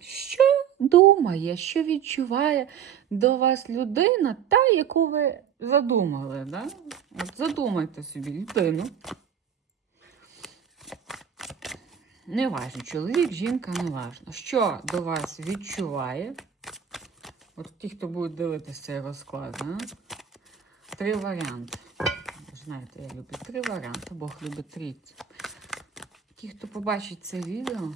що думає, що відчуває до вас людина, та, яку ви задумали. Да? От задумайте собі людину. Неважно, чоловік, жінка, неважно. Що до вас відчуває? От ті, хто буде дивитися цей розклад, да? три варіанти. Знаєте, я люблю три варіанти, Бог любить трійці. Ті, хто побачить це відео,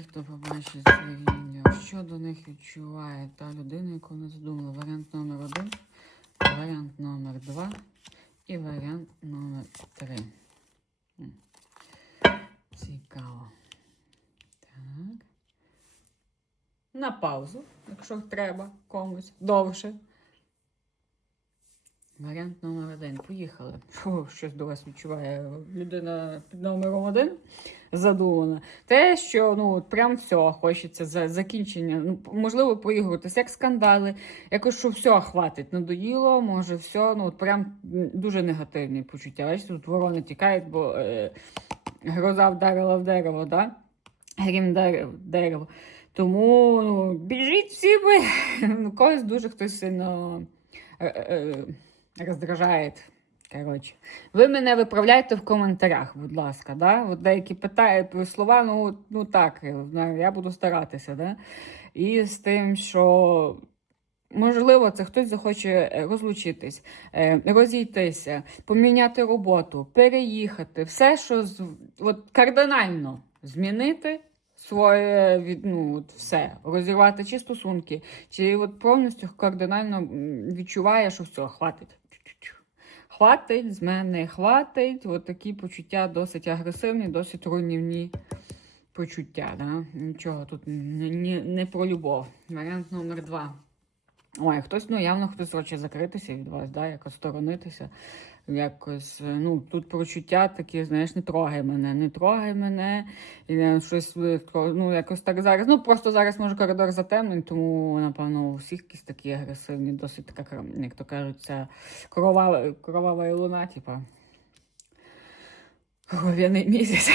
ті, хто побачить це відео, що до них відчуває та людина, яку вони задумали. Варіант номер один, варіант номер два і варіант номер три. Цікаво. Так. На паузу, якщо треба комусь довше. Варіант номер один. Поїхали. Фу, щось до вас відчуває людина під номером один задумана. Те, що ну прям все хочеться за закінчення. Ну, можливо, проігруватися, як скандали, якось що все хватить. Надоїло, може, все. Ну от прям дуже негативні почуття. Бачите, тут ворони тікають, бо е, гроза вдарила в дерево, да? Грім вдарив в дерево. Тому ну, біжіть всі ви. Ну, Когось дуже хтось сильно. Е, е, роздражає. Коротше. Ви мене виправляйте в коментарях, будь ласка. Да? От деякі про слова, ну, ну так, я- я буду старатися. Да? І з тим, що. Можливо, це хтось захоче е, розлучитись, е, розійтися, поміняти роботу, переїхати, все, що от, кардинально змінити своє від, ну, от все, розірвати чи стосунки, чи от повністю кардинально відчуває, що все, хватить. Хватить з мене, хватить. От такі почуття досить агресивні, досить руйнівні почуття. Да? Нічого тут не, не, не про любов. Варіант номер два. Ой, хтось, ну явно хтось хоче закритися від вас, да, як сторонитися. Якось, е, ну, тут почуття такі, знаєш, не трогай мене, не трогай мене. І щось, ну, якось так зараз. Ну, просто зараз може коридор затемнений, тому, напевно, у всіх якісь такі агресивні, досить така, як то кажуть, ця кровава, кровава луна, типа. Кров'яний місяць.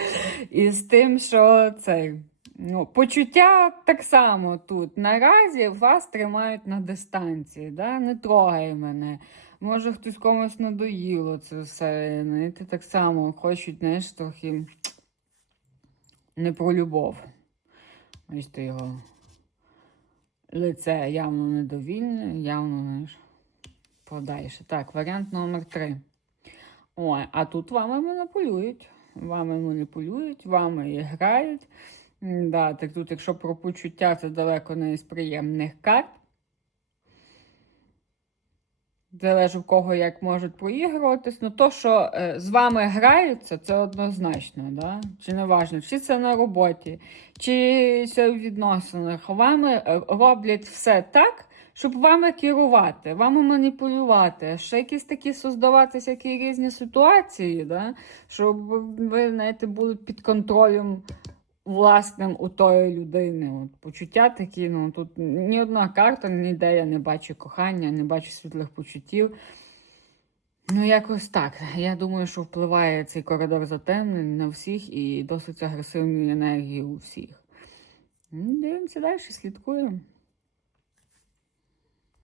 І з тим, що цей. Ну, почуття так само тут. Наразі вас тримають на дистанції, да? не трогай мене. Може, хтось комусь надоїло це все. Знаєте, так само хочуть, знаєш, трохи не про любов. Бачите його лице явно недовільне, явно, знаєш, подальше. Так, варіант номер три. Ой, а тут вами маніпулюють. Вами маніпулюють, вами і грають. Да, так тут, якщо про почуття, це далеко не з приємних карт. Залежить в кого як можуть проігруватись. Ну, то, що е, з вами граються, це однозначно, да? Чи не важно, чи це на роботі, чи це в відносинах. Вами е, роблять все так, щоб вами керувати, вами маніпулювати, ще якісь такі создавати всякі різні ситуації, да? щоб ви, знаєте, були під контролем власним у тої людини. От почуття такі, ну тут ні одна карта, ніде я не бачу кохання, не бачу світлих почуттів. Ну, якось так. Я думаю, що впливає цей коридор затемнень на всіх і досить агресивні енергії у всіх. Дивимося далі, слідкуємо.